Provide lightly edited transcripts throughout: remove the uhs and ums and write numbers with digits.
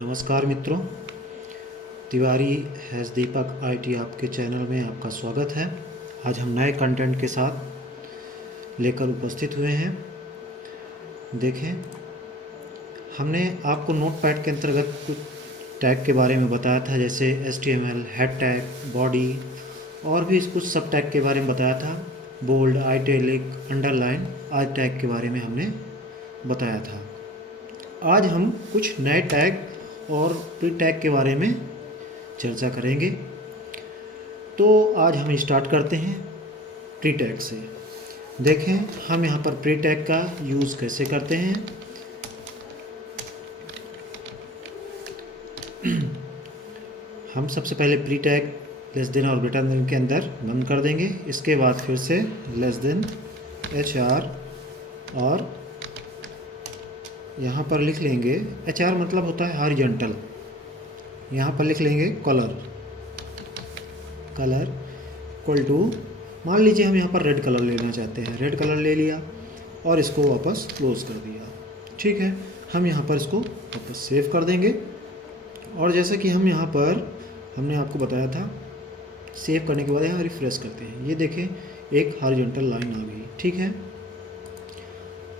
नमस्कार मित्रों, Tiwari has Deepak IT आपके चैनल में आपका स्वागत है। आज हम नए कंटेंट के साथ लेकर उपस्थित हुए हैं। देखें, हमने आपको नोटपैड के अंतर्गत कुछ टैग के बारे में बताया था, जैसे HTML, हेड टैग, बॉडी और भी कुछ सब टैग के बारे में बताया था। बोल्ड, आइटैलिक, अंडरलाइन आदि टैग के बारे में हमने बताया था। आज हम कुछ नए टैग और प्री टैग के बारे में चर्चा करेंगे। तो आज हम स्टार्ट करते हैं प्री टैग से। देखें, हम यहाँ पर प्री टैग का यूज़ कैसे करते हैं। हम सबसे पहले प्री टैग लेस देन और ग्रेटर देन के अंदर बंद कर देंगे। इसके बाद फिर से लेस देन HR और यहाँ पर लिख लेंगे HR मतलब होता है हॉरिजॉन्टल। यहाँ पर लिख लेंगे कलर इक्वल टू, मान लीजिए हम यहाँ पर रेड कलर लेना चाहते हैं, रेड कलर ले लिया और इसको वापस क्लोज कर दिया। ठीक है, हम यहाँ पर इसको वापस सेव कर देंगे। और जैसे कि हम यहाँ पर हमने आपको बताया था, सेव करने के बाद यहाँ रिफ्रेश करते हैं। ये देखें, एक हॉरिजॉन्टल लाइन आ गई। ठीक है,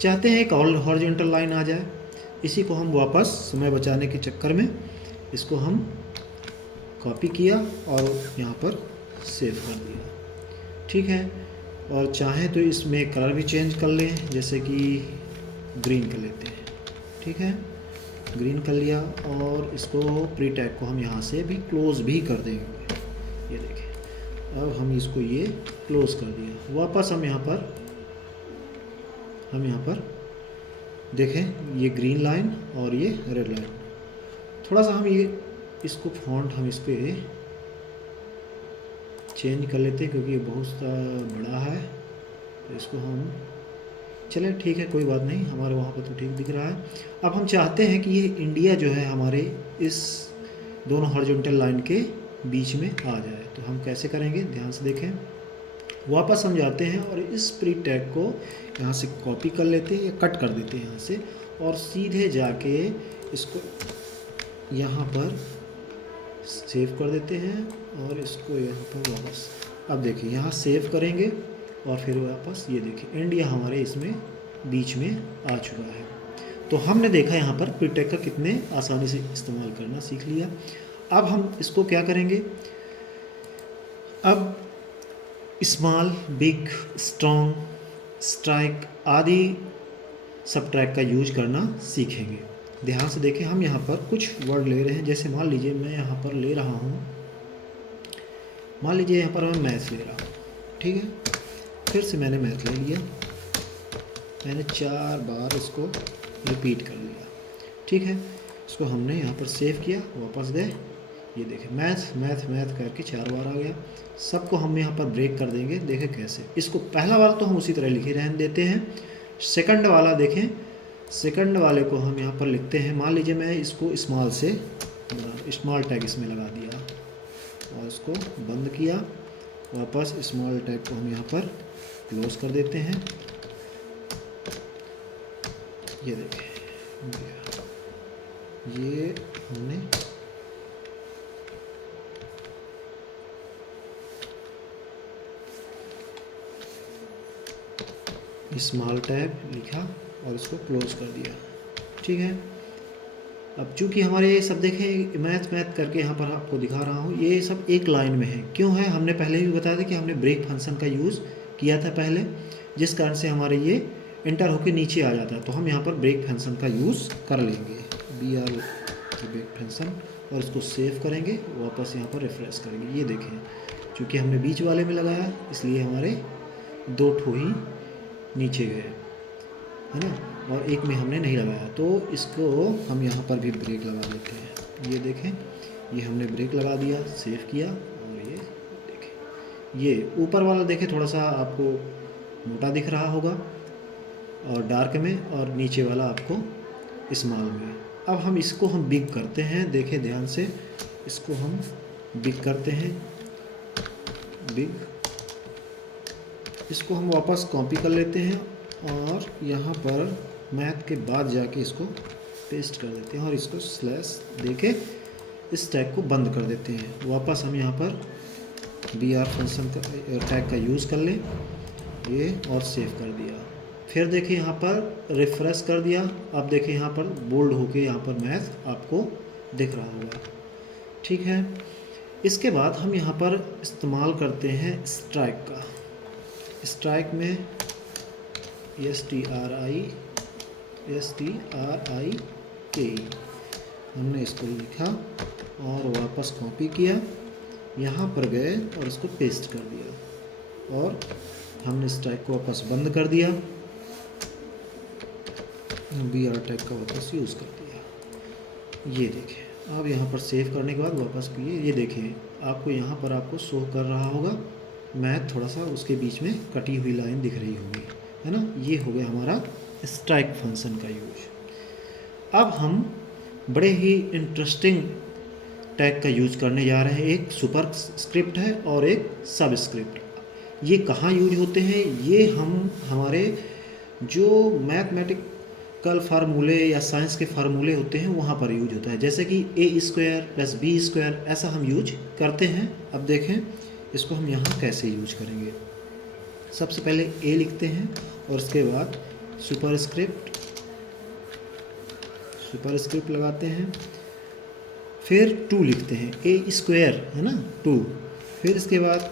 चाहते हैं एक और हॉरिजॉन्टल लाइन आ जाए, इसी को हम वापस समय बचाने के चक्कर में इसको हम कॉपी किया और यहाँ पर सेव कर दिया। ठीक है, और चाहें तो इसमें कलर भी चेंज कर लें, जैसे कि ग्रीन कर लेते हैं। ठीक है, ग्रीन कर लिया और इसको प्री टैग को हम यहाँ से भी क्लोज भी कर देंगे। ये देखें, अब हम इसको ये क्लोज कर दिया। वापस हम यहाँ पर देखें, ये ग्रीन लाइन और ये रेड लाइन। थोड़ा सा हम इसको फॉन्ट हम इस पर चेंज कर लेते हैं, क्योंकि ये बहुत सा बड़ा है। तो इसको हम, चलें ठीक है, कोई बात नहीं, हमारे वहाँ पर तो ठीक दिख रहा है। अब हम चाहते हैं कि ये इंडिया जो है हमारे इस दोनों हॉरिजॉन्टल लाइन के बीच में आ जाए। तो हम कैसे करेंगे, ध्यान से देखें। वापस हम जाते हैं और इस प्री टैग को यहाँ से कॉपी कर लेते हैं या कट कर देते हैं यहाँ से, और सीधे जाके इसको यहाँ पर सेव कर देते हैं और इसको यहाँ पर वापस, अब देखिए यहाँ सेव करेंगे और फिर वापस ये देखिए इंडिया हमारे इसमें बीच में आ चुका है। तो हमने देखा यहाँ पर प्री टैग का कितने आसानी से इस्तेमाल करना सीख लिया। अब हम इसको क्या करेंगे, अब स्मॉल, बिग, स्ट्रॉन्ग, स्ट्राइक आदि सब टैग का यूज करना सीखेंगे। ध्यान से देखें, हम यहाँ पर कुछ वर्ड ले रहे हैं। जैसे मान लीजिए मैं यहाँ पर ले रहा हूँ, मान लीजिए यहाँ पर मैं मैथ ले रहा हूँ। ठीक है, फिर से मैंने मैथ ले लिया, मैंने 4 बार इसको रिपीट कर लिया। ठीक है, इसको हमने यहाँ पर सेव किया, वापस गए, ये देखें मैथ मैथ मैथ करके 4 बार आ गया। सबको हम यहाँ पर ब्रेक कर देंगे। देखें कैसे, इसको पहला वाला तो हम उसी तरह लिखे रहने देते हैं। सेकंड वाला देखें, सेकंड वाले को हम यहाँ पर लिखते हैं। मान लीजिए मैं इसको स्मॉल से स्मॉल टैग इसमें लगा दिया और इसको बंद किया, वापस स्मॉल टैग को हम यहाँ पर क्लोज कर देते हैं। ये देखें, ये हमने स्मॉल टैग लिखा और इसको क्लोज कर दिया। ठीक है, अब चूंकि हमारे ये सब देखें मैथ मैथ करके यहाँ पर आपको दिखा रहा हूँ, ये सब एक लाइन में है। क्यों है, हमने पहले भी बताया था कि हमने ब्रेक फंक्शन का यूज़ किया था पहले, जिस कारण से हमारे ये इंटर होकर नीचे आ जाता है। तो हम यहाँ पर ब्रेक फंक्शन का यूज़ कर लेंगे, BR ब्रेक फंक्शन, और इसको सेव करेंगे, वापस यहाँ पर रिफ्रेश करेंगे। ये देखें, चूँकि हमने बीच वाले में लगाया इसलिए हमारे 2 ठो ही नीचे गए, है ना, और एक में हमने नहीं लगाया। तो इसको हम यहाँ पर भी ब्रेक लगा देते हैं। ये देखें, ये हमने ब्रेक लगा दिया, सेव किया, और ये देखें, ये ऊपर वाला देखें थोड़ा सा आपको मोटा दिख रहा होगा और डार्क में, और नीचे वाला आपको स्मॉल में। अब हम इसको हम बिग करते हैं। देखें ध्यान से, इसको हम बिग करते हैं, बिग, इसको हम वापस कॉपी कर लेते हैं और यहाँ पर मैथ के बाद जाके इसको पेस्ट कर देते हैं और इसको स्लैश देके इस टैग को बंद कर देते हैं। वापस हम यहाँ पर br फंक्शन का टैग का यूज़ कर लें ये और सेव कर दिया। फिर देखिए यहाँ पर रिफ्रेश कर दिया। अब देखिए यहाँ पर बोल्ड होके यहाँ पर मैथ आपको दिख रहा होगा। ठीक है, इसके बाद हम यहाँ पर इस्तेमाल करते हैं स्ट्राइक का। स्ट्राइक में STRIK हमने इसको लिखा और वापस कॉपी किया, यहाँ पर गए और इसको पेस्ट कर दिया और हमने स्ट्राइक को वापस बंद कर दिया, br टैग का वापस यूज़ कर दिया। ये देखें, अब यहाँ पर सेव करने के बाद वापस किए, ये देखें आपको यहाँ पर आपको शो कर रहा होगा मैथ, थोड़ा सा उसके बीच में कटी हुई लाइन दिख रही होगी, है ना। ये हो गया हमारा स्ट्राइक फंक्शन का यूज। अब हम बड़े ही इंटरेस्टिंग टैग का यूज करने जा रहे हैं। एक सुपर स्क्रिप्ट है और एक सब स्क्रिप्ट। ये कहाँ यूज होते हैं? ये हम हमारे जो मैथमेटिकल फार्मूले या साइंस के फार्मूले होते हैं वहाँ पर यूज होता है। जैसे कि a² + b² ऐसा हम यूज करते हैं। अब देखें इसको हम यहाँ कैसे यूज करेंगे। सबसे पहले a लिखते हैं और उसके बाद सुपर स्क्रिप्ट लगाते हैं, फिर 2 लिखते हैं, a² है ना 2, फिर इसके बाद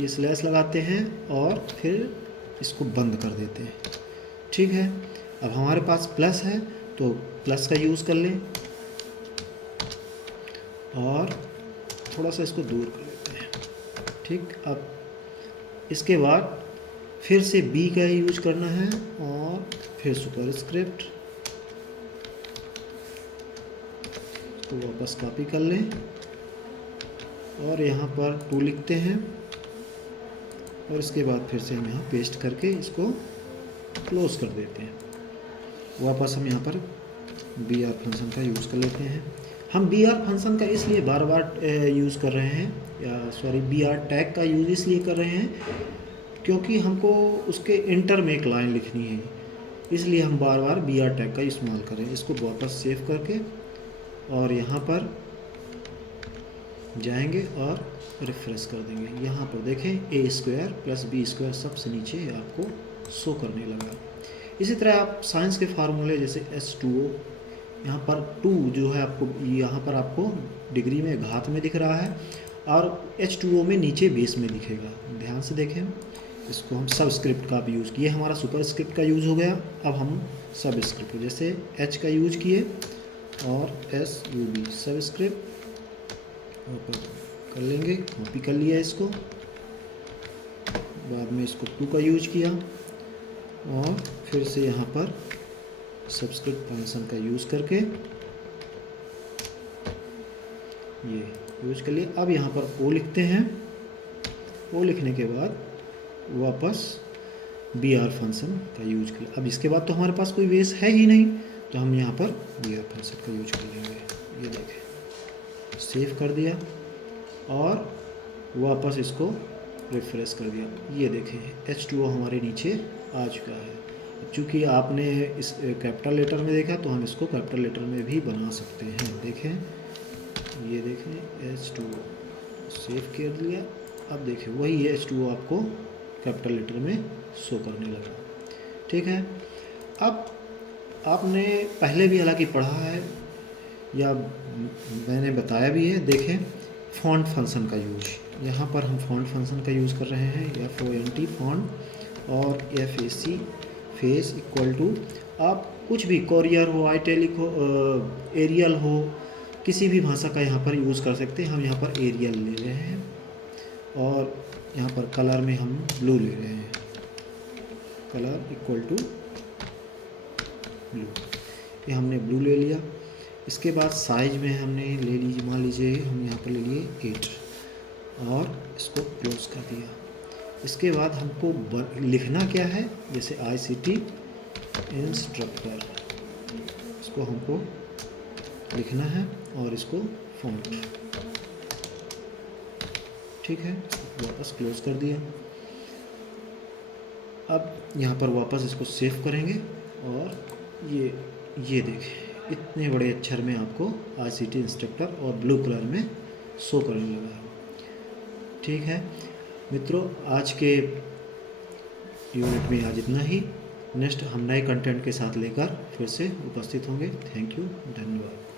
ये स्लैश लगाते हैं और फिर इसको बंद कर देते हैं। ठीक है, अब हमारे पास प्लस है तो प्लस का यूज़ कर लें और थोड़ा सा इसको दूर कर देते हैं। ठीक, अब इसके बाद फिर से b का यूज करना है और फिर सुपर स्क्रिप्ट तो वापस कॉपी कर लें और यहाँ पर 2 लिखते हैं और इसके बाद फिर से हम यहाँ पेस्ट करके इसको क्लोज कर देते हैं। वापस हम यहाँ पर br फंक्शन का यूज़ कर लेते हैं। हम br फंक्शन का इसलिए बार बार यूज़ कर रहे हैं, या सॉरी br टैग का यूज़ इसलिए कर रहे हैं क्योंकि हमको उसके इंटर में एक लाइन लिखनी है, इसलिए हम बार बार br टैग का इस्तेमाल करें। इसको वापस सेव करके और यहाँ पर जाएंगे और रिफ्रेश कर देंगे। यहाँ पर देखें a² + b² सबसे नीचे आपको शो करने लगा। इसी तरह आप साइंस के फार्मूले जैसे H2O, यहाँ पर 2 जो है आपको यहाँ पर आपको डिग्री में घात में दिख रहा है और H2O में नीचे बेस में दिखेगा। ध्यान से देखें, इसको हम सब स्क्रिप्ट का भी यूज़ किए, हमारा सुपर स्क्रिप्ट का यूज़ हो गया। अब हम सब स्क्रिप्ट जैसे H का यूज किए और SUB सब स्क्रिप्ट कर लेंगे, कॉपी कर लिया इसको, बाद में इसको 2 का यूज किया और फिर से यहाँ पर सब्सक्रिप्ट फंक्शन का यूज़ करके ये यूज कर लिए। अब यहाँ पर O लिखते हैं, O लिखने के बाद वापस br फंक्शन का यूज कर। अब इसके बाद तो हमारे पास कोई बेस है ही नहीं, तो हम यहाँ पर br फंक्शन का यूज कर लेंगे। ये देखें, सेव कर दिया और वापस इसको रिफ्रेश कर दिया। ये देखें H2O हमारे नीचे आ चुका है। चूँकि आपने इस कैपिटल लेटर में देखा तो हम इसको कैपिटल लेटर में भी बना सकते हैं। देखें, ये देखें H2O सेव कर लिया। अब देखें वही H2O आपको कैपिटल लेटर में शो करने लगा। ठीक है, अब आपने पहले भी हालांकि पढ़ा है या मैंने बताया भी है। देखें फॉन्ट फंक्शन का यूज, यहाँ पर हम फॉन्ट फंक्शन का यूज़ कर रहे हैं, FONT फॉन्ट और FAC फेस इक्वल टू, आप कुछ भी कोरियर हो, आइटैलिक हो, एरियल हो, किसी भी भाषा का यहाँ पर यूज़ कर सकते हैं। हम यहाँ पर एरियल ले रहे हैं और यहाँ पर कलर में हम ब्लू ले रहे हैं, कलर इक्वल टू ब्लू, ये हमने ब्लू ले लिया। इसके बाद साइज में हमने ले लीजिए, मान लीजिए हम यहाँ पर ले लिए 8 और इसको क्लोज कर दिया। इसके बाद हमको लिखना क्या है, जैसे ICT इंस्ट्रक्टर, इसको हमको लिखना है और इसको फॉन्ट। ठीक है, वापस क्लोज कर दिया। अब यहाँ पर वापस इसको सेव करेंगे और ये देखें इतने बड़े अक्षर में आपको आईसीटी इंस्ट्रक्टर और ब्लू कलर में शो करने लगा है। ठीक है मित्रों, आज के यूनिट में आज इतना ही। नेक्स्ट हम नए कंटेंट के साथ लेकर फिर से उपस्थित होंगे। थैंक यू, धन्यवाद।